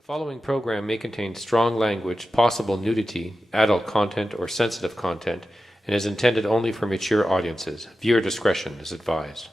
The following program may contain strong language, possible nudity, adult content, or sensitive content, and is intended only for mature audiences. Viewer discretion is advised.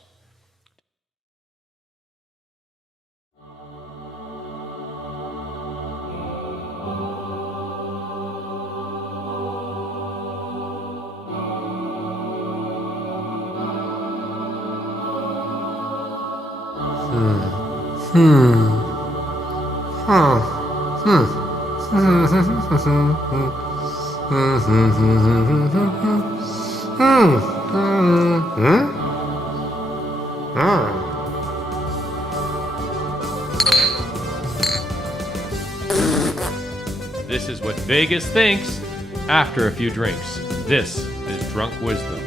This is what Vegas thinks after a few drinks. This is Drunk Wisdom.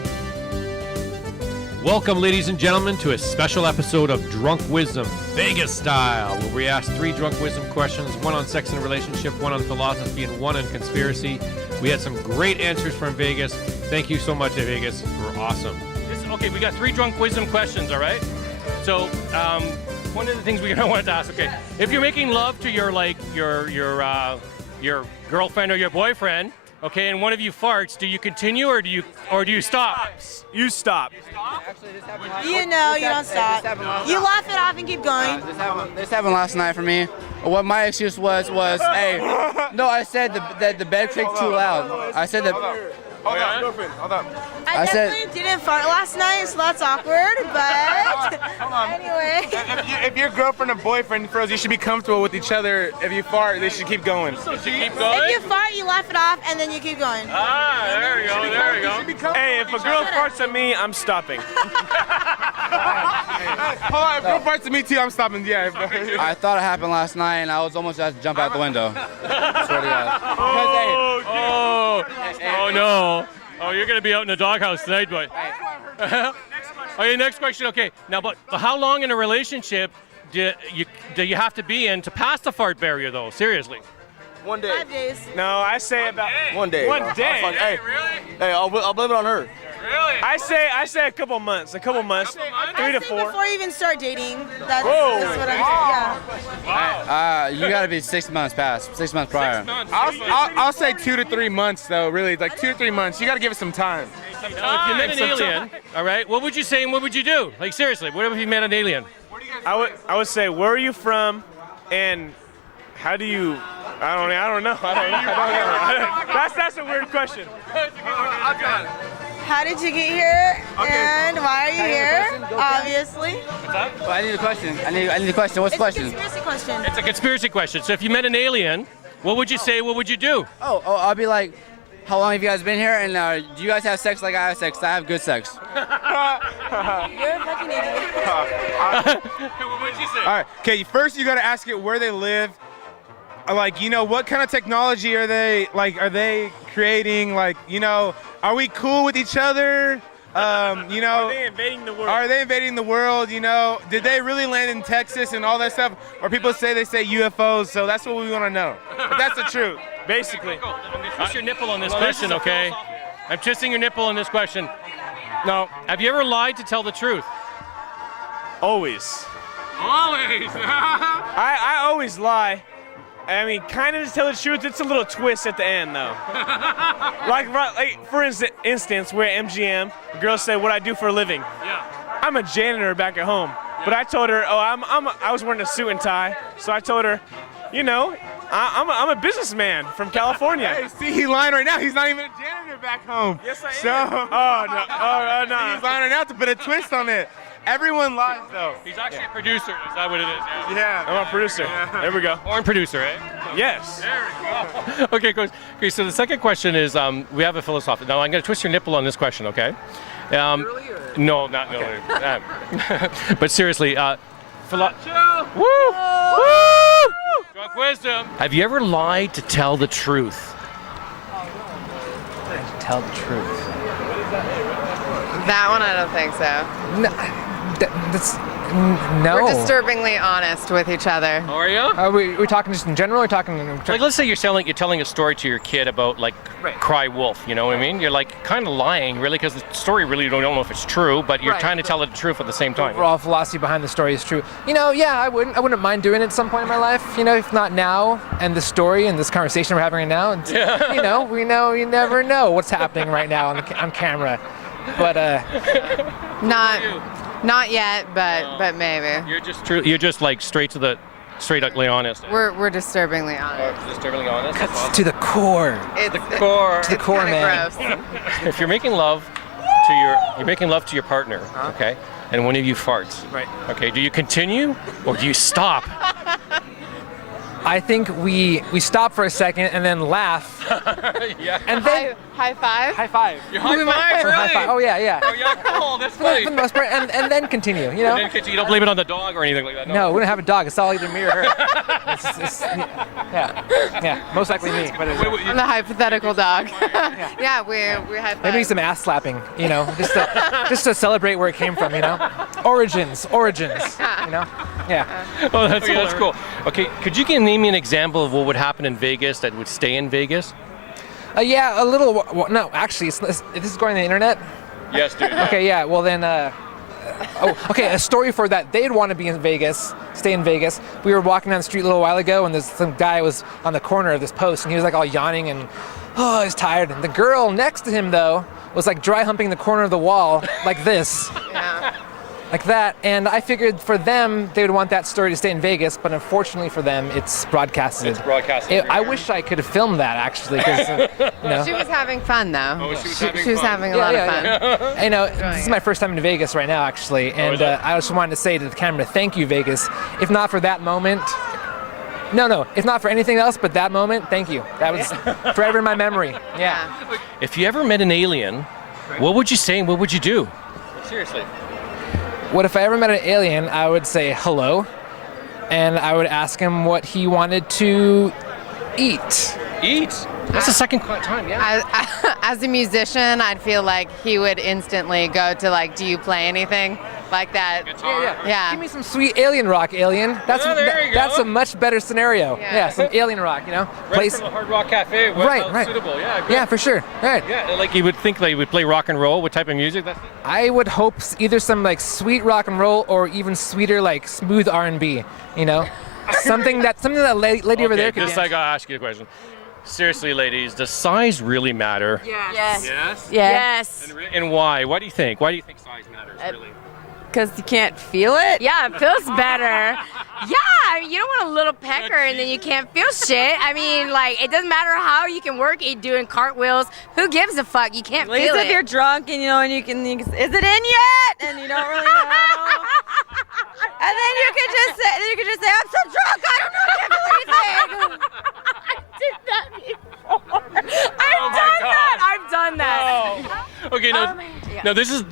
Welcome, ladies and gentlemen, to a special episode of Drunk Wisdom, Vegas style, where we ask 3 drunk wisdom questions, one on sex and a relationship, one on philosophy, and one on conspiracy. We had some great answers from Vegas. Thank you so much, Vegas. We're awesome. Okay, we got 3 drunk wisdom questions, all right? So, one of the things we wanted to ask, okay, if you're making love to your girlfriend or your boyfriend, okay, and one of you farts, do you continue or do you stop? You stop. You know, you don't stop. You laugh it off and keep going. This happened last night for me. What my excuse was, hey, no, I said that the bed creaked too loud. I said that. Hold on, girlfriend. Hold on. I definitely didn't fart last night, so that's awkward, but anyway. If your girlfriend or boyfriend froze, you should be comfortable with each other. If you fart, they should keep going. If you fart, you laugh it off, and then you keep going. Ah, there we go. Hey, if a girl farts at me, I'm stopping. Hold on, if a girl farts at me too, I'm stopping. Yeah. I thought it happened last night, and I was almost about to jump out the window. Swear to God. Oh no. Oh, you're going to be out in the doghouse tonight, but. Okay, next question. Okay, now, but how long in a relationship do you have to be in to pass the fart barrier, though? Seriously. 1 day. 5 days. No, I say about 1 day. 1 day. Hey, really? Hey, I'll blame it on her. Really? I say a couple months. 3 to 4. I say before you even start dating. That's Whoa. what I'm saying. Yeah. Wow. You gotta be 6 months past, 6 months prior. 6 months. I'll say 2 to 3 months though. Really, like 2 to 3 months. You got to give it some time. Now, if you met an alien, all right, what would you say and what would you do? Like, seriously, what if you met an alien? I would say, where are you from, and how do you? I don't know. That's a weird question. How did you get here? And why are you here? Obviously. Well, I need a question. I need a question. What's the It's a question? conspiracy question. It's a conspiracy question. So if you met an alien, what would you say? What would you do? Oh, I'll be like, how long have you guys been here? And do you guys have sex like I have sex? I have good sex. You're a fucking idiot. What would you say? All right. Okay. First, you got to ask it where they live. Like, what kind of technology are they? Like, are they creating? Like, are we cool with each other? Are they invading the world? Are they invading the world? Did they really land in Texas and all that stuff? Or people say UFOs, so that's what we want to know. But that's the truth, basically. I'm going to twist your nipple on this question, okay? I'm twisting your nipple on this question. No. Have you ever lied to tell the truth? Always. Always. I always lie. I mean, kind of to tell the truth, it's a little twist at the end, though. like for instance, we're at MGM. The girl said, "What I do for a living." Yeah. I'm a janitor back at home. But I told her, I was wearing a suit and tie. So I told her, I'm a businessman from California. Hey, see, he's lying right now. He's not even a janitor back home. Yes, I am. Oh, no. He's lying right now to put a twist on it. Everyone lies, though. He's actually a producer. Is that what it is? Yeah. I'm a producer. Yeah. There we go. Born producer, eh? Yes. There we go. Okay, cool. Okay, so the second question is, we have a philosophical. Now, I'm going to twist your nipple on this question, okay? No, not really. But seriously, Woo! Drunk wisdom. Have you ever lied to tell the truth? Tell the truth. That one, I don't think so. No, that's No. We're disturbingly honest with each other. Are you? Are we talking just in general or talking Like, let's say you're telling a story to your kid about like cry wolf. You know what I mean? You're like kind of lying, really, because the story really you don't know if it's true, but you're trying to tell it the truth at the same time. overall philosophy behind the story is true. Yeah, I wouldn't mind doing it at some point in my life. If not now, and the story and this conversation we're having right now. And, we know you never know what's happening right now on camera, but Not yet, but maybe. You're just like straightly honest. We're disturbingly honest. Disturbingly honest. That's awesome. to the core. It's the core. To the core, kinda man. gross. If you're making love to your partner, okay, and one of you farts, Right. okay, do you continue or do you stop? I think we stop for a second and then laugh, Yeah. and then High five. high five. You high five, really? High five. Oh yeah. Oh yeah, cool. That's For funny. the most part, and then continue. And then you don't blame it on the dog or anything like that. No, we don't have a dog. It's all either me or her. Yeah, most likely me. But I'm the hypothetical dog. Yeah, we high five. maybe some ass slapping. Just to celebrate where it came from. Origins. Yeah. Oh, that's cool. Okay, could you name me an example of what would happen in Vegas that would stay in Vegas? Yeah, a little. Well, no, actually, this is going on the internet. Yes, dude. Okay, yeah. Well then. Okay, a story for that. They'd want to be in Vegas, stay in Vegas. We were walking down the street a little while ago, and some guy was on the corner of this post, and he was like all yawning and, he's tired. And the girl next to him, though, was like dry humping the corner of the wall like this. Yeah. Like that, and I figured for them, they would want that story to stay in Vegas, but unfortunately for them, it's broadcasted. It's broadcasted. I wish I could have filmed that, actually, because, She was having fun, though. Oh, She was having a lot of fun. this is my first time in Vegas right now, actually, and I just wanted to say to the camera, thank you, Vegas. If not for that moment, if not for anything else but that moment, thank you. That was forever in my memory. Yeah. If you ever met an alien, what would you say and what would you do? Seriously. What if I ever met an alien? I would say hello, and I would ask him what he wanted to eat. Eat? That's the second time, yeah. As a musician, I'd feel like he would instantly go to like, do you play anything like that? Yeah. Give me some sweet alien rock, alien. That's there you that's go. a much better scenario. Yeah. Some alien rock, Right from the Hard Rock Cafe. Right. Suitable. Yeah. Good. Yeah, for sure. Right. Yeah, like you would think they would play rock and roll. What type of music? I would hope either some like sweet rock and roll or even sweeter like smooth R&B. Something that lady over there could Just dance. I gotta ask you a question. Seriously, ladies, does size really matter? Yes. Yes. Yes. And why? Why do you think? Why do you think size matters? Really? Because you can't feel it? Yeah, it feels better. Yeah, you don't want a little pecker and then you can't feel shit. I mean, like, it doesn't matter how you can work it doing cartwheels. Who gives a fuck? You can't At least feel if it. you're drunk and you can, is it in yet? And you don't really know. And then you can just say, I'm so drunk, I don't know, I can't feel anything. I've done that. Okay, now this is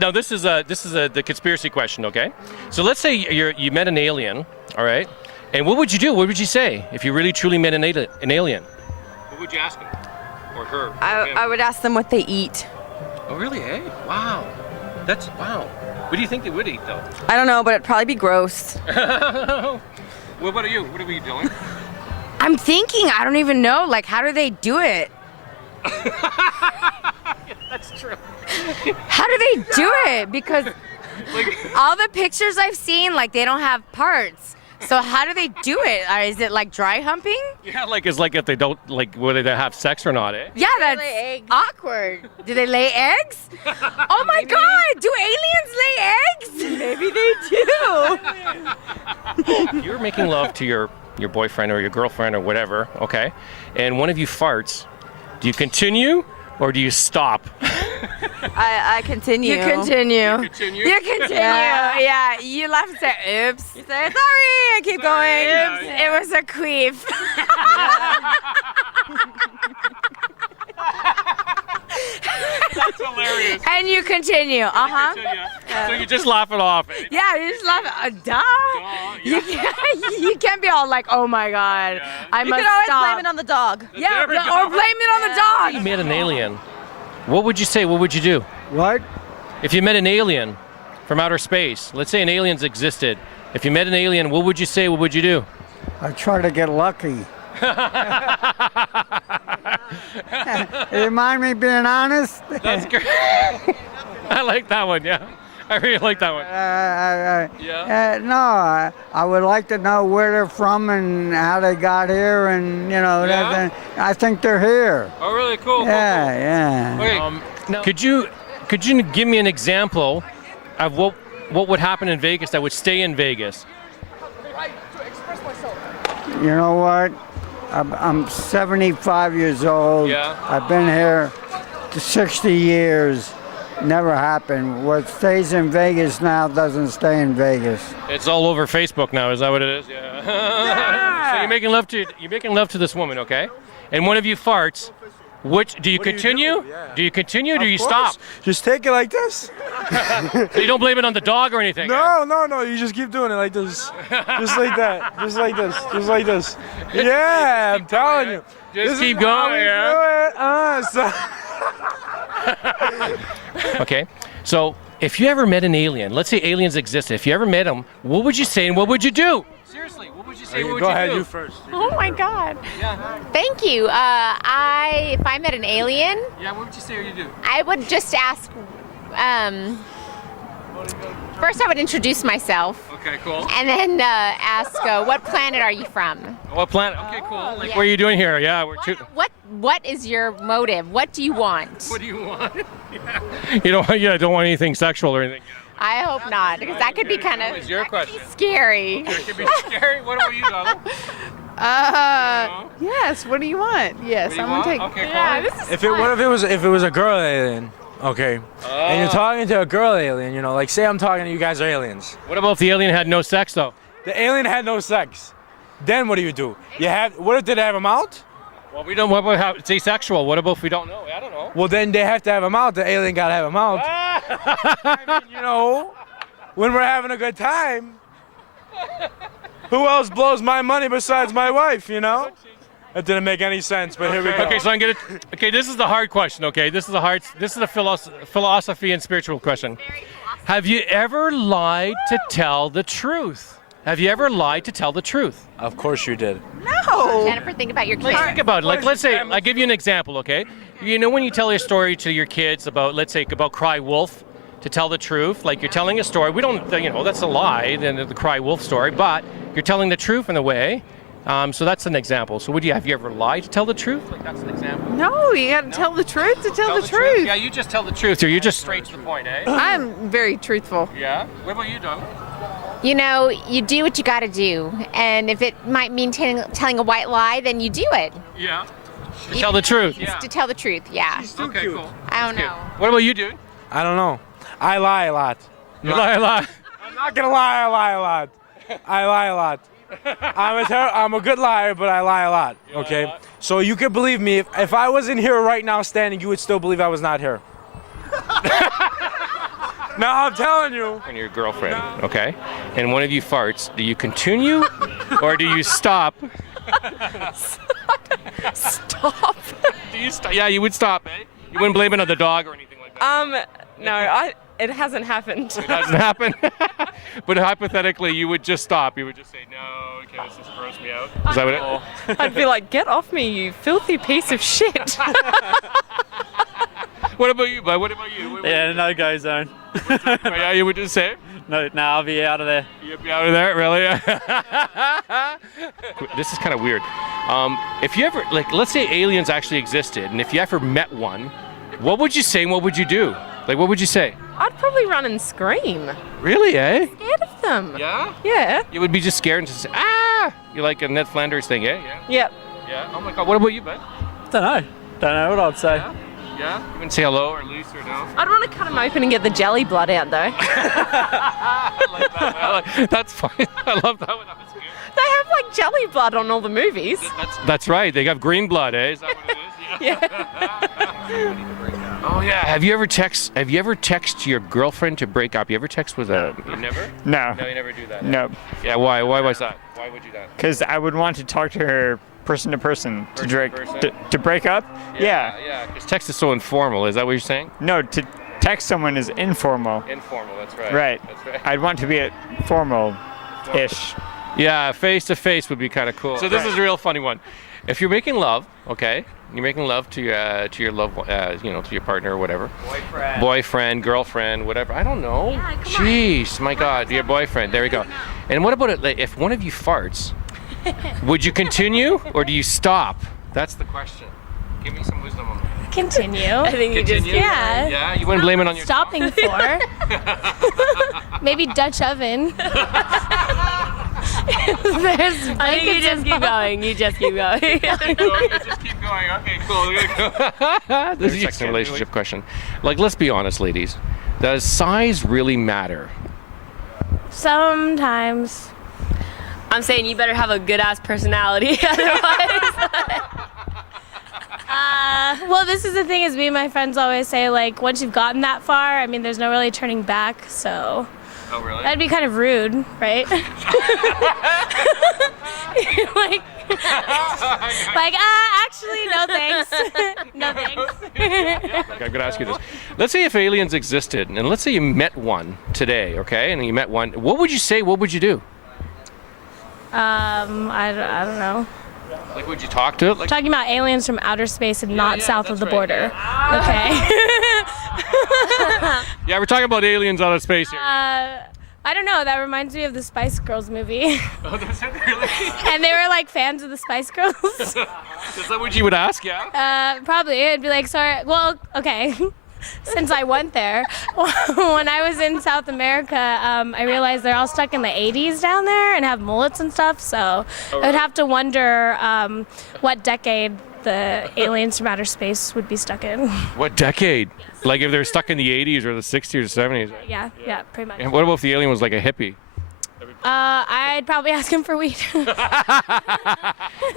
the conspiracy question. Okay, so let's say you met an alien, all right, and what would you do? What would you say if you really truly met an alien? What would you ask him or her? I would ask them what they eat. Oh really? Hey, wow, that's wow. What do you think they would eat though? I don't know, but it'd probably be gross. What about you? What are we doing? I'm thinking, I don't even know. Like, how do they do it? That's true. How do they do it? Because all the pictures I've seen, like, they don't have parts. So how do they do it? Is it like dry humping? Yeah, it's like if they don't whether they have sex or not, eh? Yeah, that's awkward. Do they lay eggs? Oh my God! Do aliens lay eggs? Maybe they do. You're making love to your boyfriend or your girlfriend or whatever, okay? And one of you farts. Do you continue or do you stop? I continue. You continue. Continue? You continue. Yeah. You laugh and say, oops. You say, sorry, and keep going. Oops, it was a queef. That's hilarious. And you continue. Uh-huh. So you just laugh it off. Eh? Yeah, you just laugh. Duh. Yeah. You can't be all like, oh my God, I You must can always stop. blame it on the dog. Yeah, or blame it on the dog. If you met an alien, what would you say? What would you do? What? If you met an alien, from outer space. Let's say an alien's existed. If you met an alien, what would you say? What would you do? I try to get lucky. You mind me being honest? That's great. I like that one, yeah. I really like that one. No, I would like to know where they're from and how they got here, and I think they're here. Oh, really? Cool. Yeah. Okay. Could you give me an example of what would happen in Vegas that would stay in Vegas? You know what? I'm 75 years old. Yeah. I've been here 60 years. Never happened. What stays in Vegas now doesn't stay in Vegas. It's all over Facebook now. Is that what it is? Yeah. So you're making love to this woman, okay? And one of you farts. Do you continue? Do you continue? Or do you stop? Just take it like this. So you don't blame it on the dog or anything? No. You just keep doing it like this. Just like that. Just like this. Just like this. Yeah, I'm telling you. Just keep going, yeah. Okay. So if you ever met an alien, let's say aliens existed. If you ever met them, what would you say and what would you do? Seriously, what would you say? What would Go you ahead, do? you first. Oh my God. Yeah. Thank you. If I met an alien, Yeah. What would you say or you do? I would just ask. First, I would introduce myself, Okay. Cool. and then ask, "What planet are you from? What planet? Okay. Cool. Like, Yeah. what are you doing here? Yeah. What is your motive? What do you want?" What do you want? You don't want anything sexual or anything. I hope not, because that could be kind of What was your question? scary. It could be scary. What about you, Donald? Yes. What do you want? Yes, I'm gonna take. Okay. Cool. Yeah, this is fun. What if it was a girl alien? Okay. And you're talking to a girl alien, like say I'm talking to you guys are aliens. What about if the alien had no sex though? The alien had no sex. Then what do? What if they have a mouth? Well, we don't. What about how it's asexual? What about if we don't know? I don't know. Well, then they have to have a mouth. The alien gotta have a mouth. I mean, when we're having a good time, who else blows my money besides my wife? That didn't make any sense, but here we go. Okay, so I'm gonna. Okay, this is the hard question. Okay, this is the philosophy and spiritual question. Have you ever lied to tell the truth? Have you ever lied to tell the truth? Of course you did. No. Jennifer, think about your kids. Think about it. Like, let's say, I give you an example. Okay, when you tell a story to your kids about, let's say, about Cry Wolf, to tell the truth, like you're telling a story. We don't, that's a lie, the Cry Wolf story, but you're telling the truth in a way. So that's an example. So have you ever lied to tell the truth? Like that's an example. No, you gotta tell the truth to tell the truth. Yeah, you just tell the truth, or you're just straight to the point, eh? I'm very truthful. Yeah. What about you, Doug? You do what you got to do, and if it might mean telling a white lie, then you do it. Yeah. To tell the truth. Yeah. To tell the truth, yeah. Okay, cool. I don't know. What about you, dude? I don't know. I lie a lot. You lie a lot. I'm not gonna lie. I lie a lot. I lie a lot. I'm a good liar, but I lie a lot. Okay. So you can believe me. If I wasn't here right now standing, you would still believe I was not here. No, I'm telling you. And your girlfriend, okay? And one of you farts. Do you continue, or do you stop? Stop. Do you stop? Yeah, you would stop, eh? You wouldn't blame it on the dog or anything like that. No, it hasn't happened. It hasn't happened. But hypothetically, you would just stop. You would just say, no, okay, this just grossed me out. Is that what it? I'd be like, get off me, you filthy piece of shit. What about you, bud? What about you? Yeah, no go zone. Yeah, you would just say? No, I'll be out of there. You'd be out of there, really? This is kind of weird. If you ever, let's say aliens actually existed, and if you ever met one, what would you say and what would you do? What would you say? I'd probably run and scream. Really, eh? Scared of them. Yeah? Yeah. You would be just scared and just say, ah! You're like a Ned Flanders thing, eh? Yeah. Yep. Yeah. Oh my God. What about you, bud? Don't know what I'd say. Yeah? Yeah? You wouldn't say hello or Luce or no? I'd want to cut them open and get the jelly blood out, though. I like that. That's fine. I love that one. That was good. They have jelly blood on all the movies. That's right. They have green blood, eh? Is that what it is? Yeah. Oh yeah. Have you ever text your girlfriend to break up? You ever text with a? You never? No. No, you never do that. No. Yeah. Why? Why was that? Why would you do that? Because I would want to talk to her person to person to break up. Yeah. Yeah. Because text is so informal. Is that what you're saying? No, text someone is informal. Informal, that's right. Right. That's right. I'd want to be at formal-ish. Yeah, face to face would be kind of cool. So this is a real funny one. If you're making love, okay, you're making love to your love, to your partner or whatever. Boyfriend, girlfriend, whatever. I don't know. Yeah, come Jeez, my God, your boyfriend. There we go. And what about it? Like, if one of you farts, would you continue or do you stop? That's the question. Give me some wisdom on that. Continue. I think you just yeah. Yeah, you wouldn't blame it on your stopping for. Maybe Dutch oven. There's I think you just keep going. You just keep going. Just keep going. Okay, cool. This is a second relationship question. Like, let's be honest, ladies. Does size really matter? Sometimes. I'm saying you better have a good ass personality, otherwise. Well, this is the thing is me and my friends always say, like, once you've gotten that far, I mean, there's no really turning back, so. Oh, really? That'd be kind of rude, right? Actually, no thanks. No thanks. I'm gonna ask you this. Let's say if aliens existed, and let's say you met one today, okay? And you met one. What would you say? What would you do? I don't know. Like, would you talk to it? Like, Talking about aliens from outer space and not south of the border. Okay. yeah, we're talking about aliens out of space here. I don't know. That reminds me of the Spice Girls movie. Oh, that's it, really? And they were like fans of the Spice Girls. Is that what you would ask? Yeah. Probably. It'd be like, sorry. Well, okay. Since I went there, when I was in South America, I realized they're all stuck in the 80s down there and have mullets and stuff. So I would have to wonder what decade the aliens from outer space would be stuck in. What decade? Yes. Like if they're stuck in the 80s or the 60s or 70s? Right? Yeah, pretty much. And what about if the alien was like a hippie? I'd probably ask him for weed.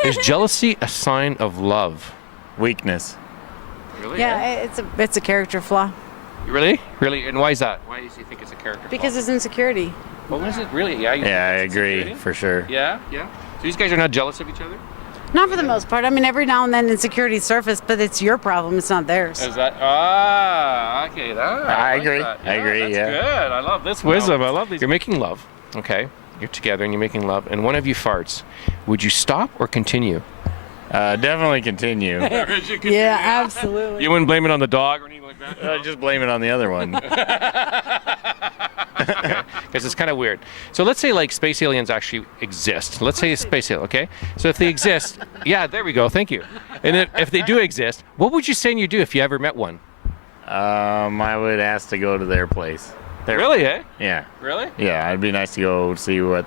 Is jealousy a sign of love? Weakness. Really? Yeah, it's a character flaw. Really? Really? And why is that? Why do you think it's a character Because flaw? it's insecurity. Well, is it really? Yeah, I agree, for sure. Yeah? Yeah? So these guys are not jealous of each other? Not for the most part. I mean, every now and then insecurities surface, but it's your problem. It's not theirs. Is that? Okay. I agree. That. I agree, That's yeah. good. I love this wisdom. I love these. You're making love, okay? You're together and you're making love, and one of you farts. Would you stop or continue? Definitely continue. Yeah, absolutely. You wouldn't blame it on the dog or anything like that? Just blame it on the other one. Because it's kind of weird. So let's say like space aliens actually exist. Let's say a space alien, okay? So if they exist, yeah, there we go. Thank you. And then if they do exist, what would you say you'd do if you ever met one? I would ask to go to their place. Really, eh? Yeah. Really? Yeah, it'd be nice to go see what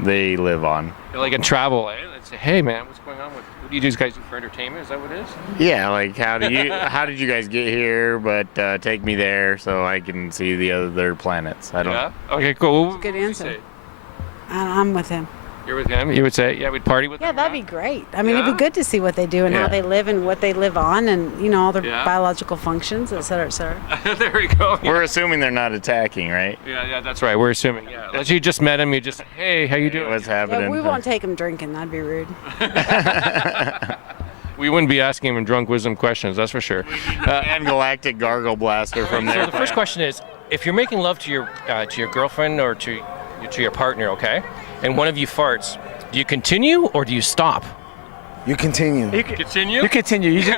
they live on. Like in travel, eh? Let's say, hey man, what's going on with? What do you guys do for entertainment? Is that what it is? Yeah, like how did you guys get here? But take me there so I can see the other planets. I don't. Yeah. Okay, cool. Good answer. I'm with him. You're with him. You would say, yeah, we'd party with. Yeah, them, that'd be great. I mean, it'd be good to see what they do and how they live and what they live on, and all their biological functions, et cetera, et cetera. There we go. We're assuming they're not attacking, right? Yeah, that's right. We're assuming. Yeah. Unless you just met him, you just, hey, how you doing? What's happening? Yeah, we won't take them drinking. That'd be rude. We wouldn't be asking him drunk wisdom questions, that's for sure. And galactic gargle blaster from there. So the first question is, if you're making love to your girlfriend or to your partner, okay, and one of you farts, do you continue or do you stop? You continue. You continue? You continue. You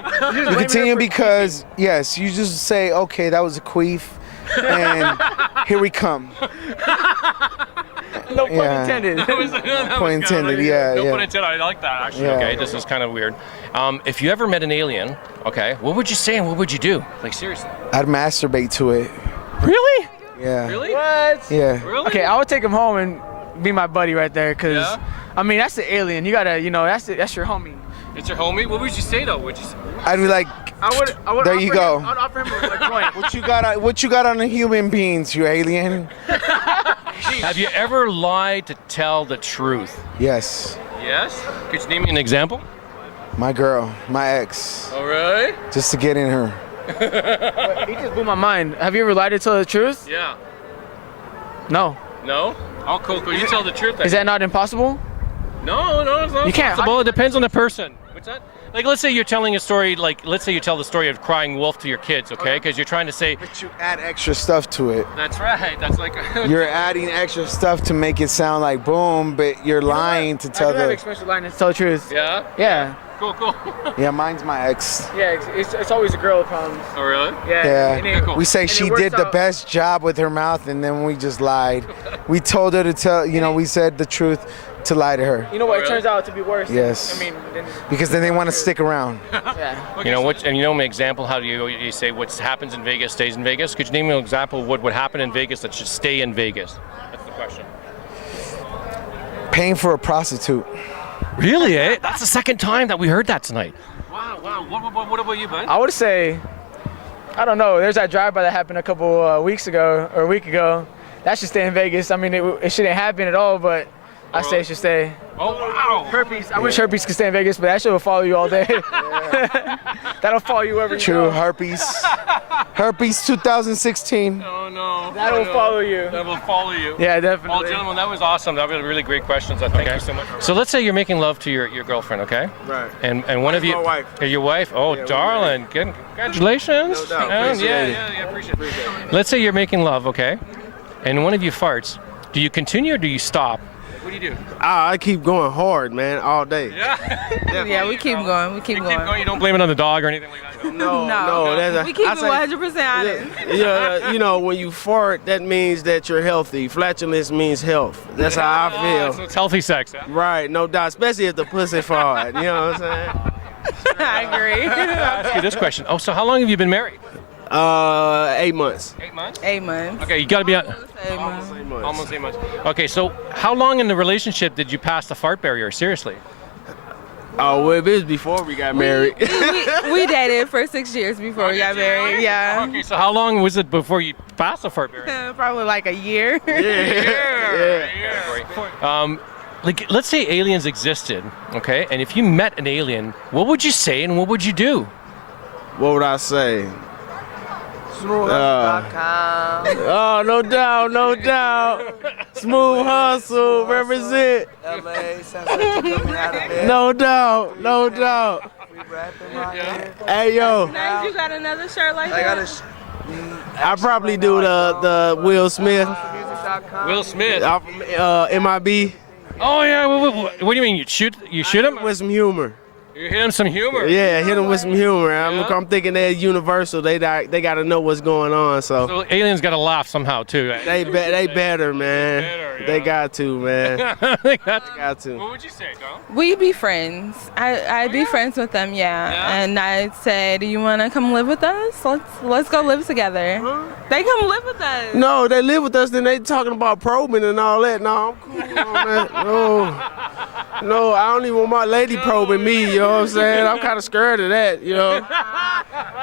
continue because, yes, you just say, okay, that was a queef, and here we come. No pun intended. No pun intended, yeah. No pun intended, I like that actually. Yeah. Okay, this is kind of weird. If you ever met an alien, okay, what would you say and what would you do? Like, seriously. I'd masturbate to it. Really? Yeah. Really? What? Yeah. Really? Okay, I would take him home and be my buddy right there, cause I mean that's the alien. You gotta, that's your homie. It's your homie. What would you say though? Would you say? I'd be like, I would. There you go. I'd offer him a joint. What you got on the human beings, you alien? Have you ever lied to tell the truth? Yes. Yes? Could you name me an example? My girl, my ex. All right. Just to get in her. He just blew my mind. Have you ever lied to tell the truth? Yeah. No. No? Oh, cool. You tell the truth. Is that not impossible? No, it's not You can't. possible. It depends on the person. What's that? Like, let's say you're telling a story, like, let's say you tell the story of crying wolf to your kids, okay? Because you're trying to say... But you add extra stuff to it. That's right. That's like... You're adding extra stuff to make it sound like boom, but you're lying to tell I do have the... expression line to tell the truth. Yeah? Yeah. Cool, cool. Yeah, mine's my ex. Yeah, it's always a girl that comes. Oh, really? Yeah. and it- We say and she it works did the out- best job with her mouth, and then we just lied. We told her to tell, we said the truth to lie to her. You know what? It turns out to be worse. Yes. I mean, Because then they want to stick around. yeah. You know what? And you know an example? How do you say what happens in Vegas stays in Vegas? Could you name me an example of what would happen in Vegas that should stay in Vegas? That's the question. Paying for a prostitute. Really? Eh? That's the second time that we heard that tonight. Wow. What about you, bud? I would say, I don't know. There's that drive-by that happened a couple weeks ago or a week ago. That should stay in Vegas. I mean, it shouldn't happen at all, but I say it should stay. Oh, wow. Herpes. I wish herpes could stay in Vegas, but that shit will follow you all day. That'll follow you wherever you True, go. herpes. Herpes 2016. Oh, no. That'll follow you. That will follow you. Yeah, definitely. Well, gentlemen, that was awesome. That was really great questions. Thank you so much. So let's say you're making love to your girlfriend, okay? Right. And one of you... my wife. Your wife? Oh, Yeah, darling. Congratulations. No doubt. Appreciate it. Let's say you're making love, okay? And one of you farts. Do you continue or do you stop? What do you do? I keep going hard, man, all day. Yeah. Yeah, we keep going. We keep going. You don't blame it on the dog or anything like that? No. We keep it 100% honest. Yeah, when you fart, that means that you're healthy. Flatulence means health. That's how I feel. So it's healthy sex. Huh? Right, no doubt. Especially if the pussy fart. You know what I'm I agree. I'll ask you this question. Oh, so how long have you been married? saying? 8 months. 8 months? 8 months. Okay, you got to be... 8 months. Almost 8 months. Okay, so how long in the relationship did you pass the fart barrier? Seriously? Oh, well, it was before we got married. We dated for 6 years before we got married. Yeah. Okay, so how long was it before you passed the fart barrier? Probably like a year. Like, let's say aliens existed, okay? And if you met an alien, what would you say and what would you do? What would I say? Oh, no doubt, no doubt. Smooth hustle, represent. No doubt, no doubt. Hey, yo. Nice, you got another shirt like that? I probably do the Will Smith. Will Smith? MIB. Oh, yeah. What do you mean? You shoot him? With some humor. You hit him some humor? Yeah, hit him with some humor. I'm thinking they're universal. They got to know what's going on. So aliens got to laugh somehow, too. They better, man. They got to, man. They got to. What would you say, Dom? We be friends. I'd be friends with them, yeah. And I'd say, do you want to come live with us? Let's go live together. They come live with us. No, they live with us. Then they talking about probing and all that. No, I'm cool on that. No, I don't even want my lady probing me. You know what I'm saying? I'm kind of scared of that. You know,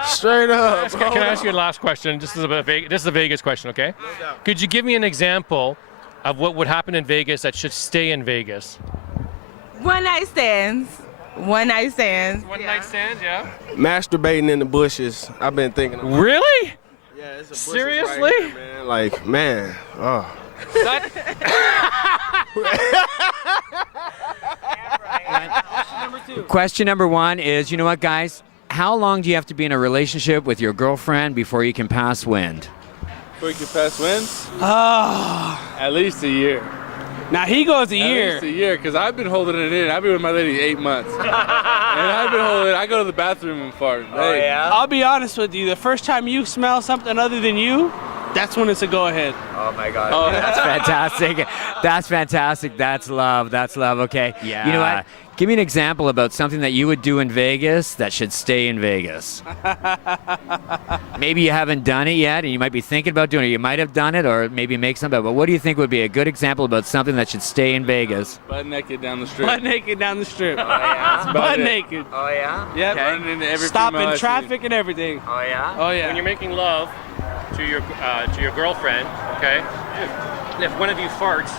straight up. Can I ask you a last question? This is a Vegas question, okay? No doubt. Could you give me an example of what would happen in Vegas that should stay in Vegas? One night stands. One night stands. One night stands, yeah. Masturbating in the bushes. I've been thinking about Really? Yeah, it's a bushes Seriously? right here, man. Like, man, oh. Question number one is, you know what, guys? How long do you have to be in a relationship with your girlfriend before you can pass wind? Before you can pass wind? Oh. At least a year. Now he goes a year. At least a year, because I've been holding it in. I've been with my lady 8 months. And I've been holding it. I go to the bathroom and fart. Hey. I'll be honest with you. The first time you smell something other than you, that's when it's a go ahead. Oh my God. Oh, that's fantastic. That's fantastic. That's love. That's love. Okay. Yeah. You know what? Give me an example about something that you would do in Vegas that should stay in Vegas. Maybe you haven't done it yet and you might be thinking about doing it. You might have done it or maybe make something. But what do you think would be a good example about something that should stay in Vegas? Butt naked down the strip. Butt naked down the strip. Oh, yeah? That's Butt about it. naked. Oh, yeah? Yep. Okay. Running into every Stopping female I see. traffic and everything. Oh, yeah? Oh, yeah. When you're making love to your girlfriend, okay, if one of you farts,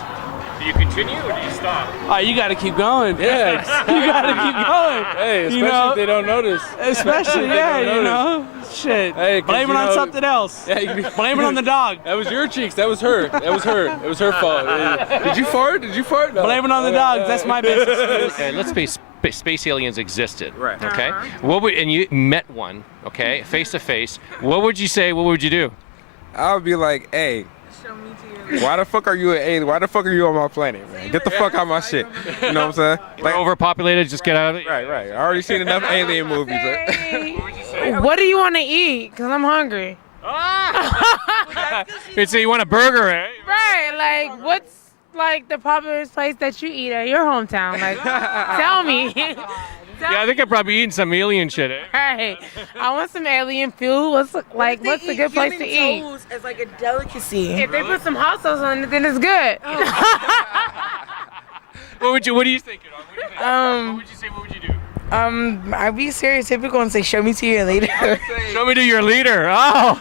do you continue or do you stop? Oh, you got to keep going. Yeah. You got to keep going. Hey, especially you know? if they don't notice. Especially, If they yeah, don't you notice. know. Shit. Hey, 'cause, blame it you on know- something else. Yeah, you- Blame it on the dog. That was your cheeks. That was her. That was her. It was her fault. Did you fart? Did you fart? No. Blame it on the dogs. That's my business. Okay, let's be space aliens existed. Right. Okay. What would and you met one? Okay, face to face. What would you say? What would you do? I would be like, hey, why the fuck are you an alien? Why the fuck are you on my planet, man? Get the fuck out of my shit. You know what I'm saying? Like overpopulated, just get out of it. Right. I already seen enough alien movies. What do you want to eat? Because I'm hungry. So you want a burger, eh? Right, like what's like the popular place that you eat at your hometown? Like, tell me. Yeah, I think I've probably eaten some alien shit, eh? Right, I want some alien food. What's a good place to eat? As like a delicacy. If they put some hot sauce on it, then it's good. What do you think? What would you say? What would you do? I'd be stereotypical and say, "Show me to your leader." Show me to your leader. Oh,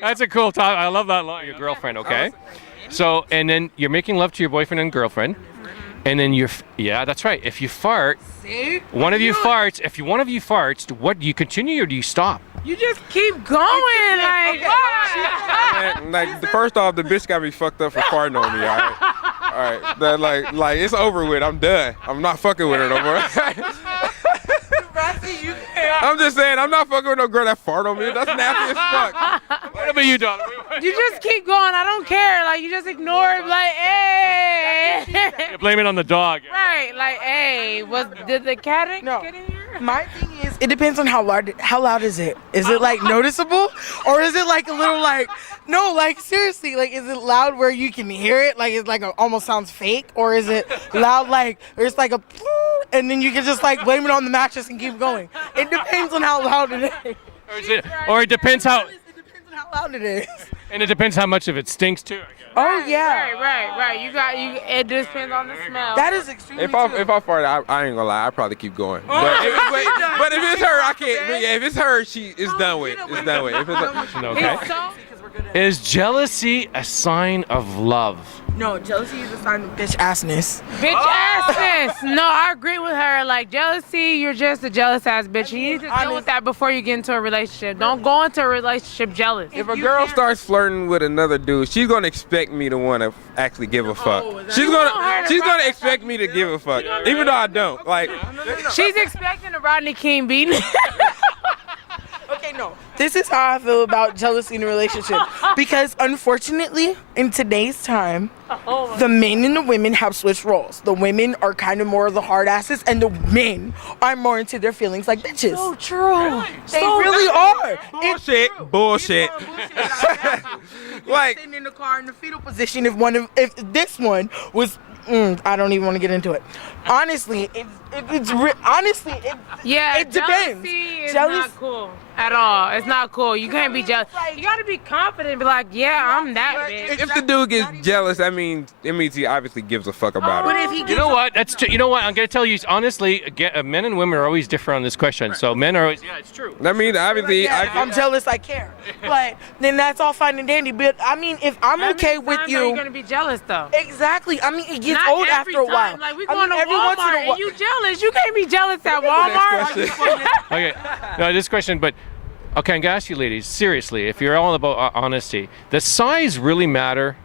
that's a cool talk. I love that line. Your girlfriend, okay? So, and then you're making love to your boyfriend and girlfriend, and then yeah, that's right. If you fart, one of you farts. If one of you farts, what do you continue or do you stop? You just keep going, Like, first off, the bitch got me fucked up for farting on me. All right. That like it's over with. I'm done. I'm not fucking with her no more. I'm just saying, I'm not fucking with no girl that fart on me. That's nasty as fuck. What about you, Donna? You just keep going. I don't care. Like, you just ignore it. Like, hey. You blame it on the dog. Right. Like, hey, did the cat get in here? My thing is, it depends on how loud is it? Is it like noticeable, or is it like a little like no, like seriously, like is it loud where you can hear it, like it's like almost sounds fake, or is it loud like there's like a and then you can just like blame it on the mattress and keep going? It depends on how loud it is. Or it depends how. It depends on how loud it is. And it depends how much of it stinks too. I guess. Oh yeah. Right. It depends on the smell. That is extremely If I fart, I ain't gonna lie, I'd probably keep going. But if it's her, I can't. But yeah, if it's her, it's done with. It's done with. If it's Okay. Is jealousy a sign of love? No, jealousy is a sign of bitch assness. Bitch assness. No, I agree with her. Like, jealousy, you're just a jealous ass bitch. You need to deal with that before you get into a relationship. Don't go into a relationship jealous. If a girl starts flirting with another dude, she's gonna expect me to want to actually give a fuck. She's gonna expect me to give a fuck, even though I don't. Like, she's expecting a Rodney King beating. Okay, no. This is how I feel about jealousy in a relationship. Because unfortunately, in today's time, the men and the women have switched roles. The women are kind of more of the hard asses, and the men are more into their feelings like bitches. So true. They really are. Bullshit. Like sitting in the car in the fetal position. If this one was. I don't even want to get into it. Honestly, it depends. Jealousy is not cool at all. It's not cool. You can't be jealous. You gotta be confident and be like, yeah, I'm that bitch. If the dude gets jealous, it means he obviously gives a fuck about it. You know what? You know what? I'm gonna tell you honestly. Men and women are always different on this question. So men are always. Yeah, it's true. I mean, obviously, if I'm jealous, I care. But then that's all fine and dandy. But I mean, if I'm okay with you, you're gonna be jealous though. Exactly. I mean, it gets Not old every after a time. while. Like we going to Walmart and you jealous. You can't be jealous at Walmart. Okay. No, this question, but okay, I'm gonna ask you, ladies, seriously, if you're all about honesty, does size really matter?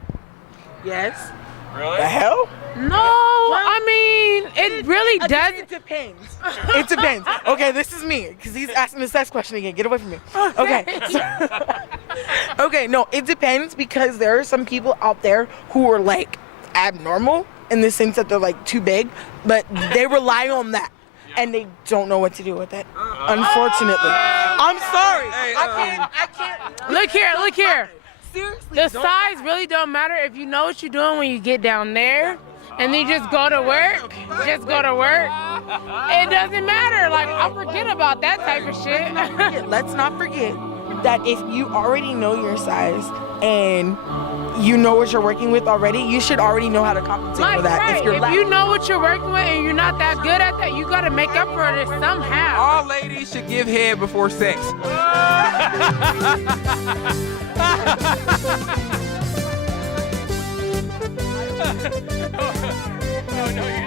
Yes. Really? The hell? No, I mean, it really does. It depends. It depends. Okay, this is me, because he's asking the sex question again. Get away from me. Okay. Okay, no, it depends, because there are some people out there who are, like, abnormal in the sense that they're, like, too big, but they rely on that. And they don't know what to do with it, unfortunately. I'm sorry. I can't. Look here. Seriously. The size really don't matter if you know what you're doing when you get down there. And then you just go to work. Just go to work. It doesn't matter. Like, I forget about that type of shit. Let's not forget that if you already know your size and you know what you're working with already, you should already know how to compensate for that. Right. If you know what you're working with and you're not that good at that, you gotta make up for it somehow. All ladies should give head before sex. Oh, no,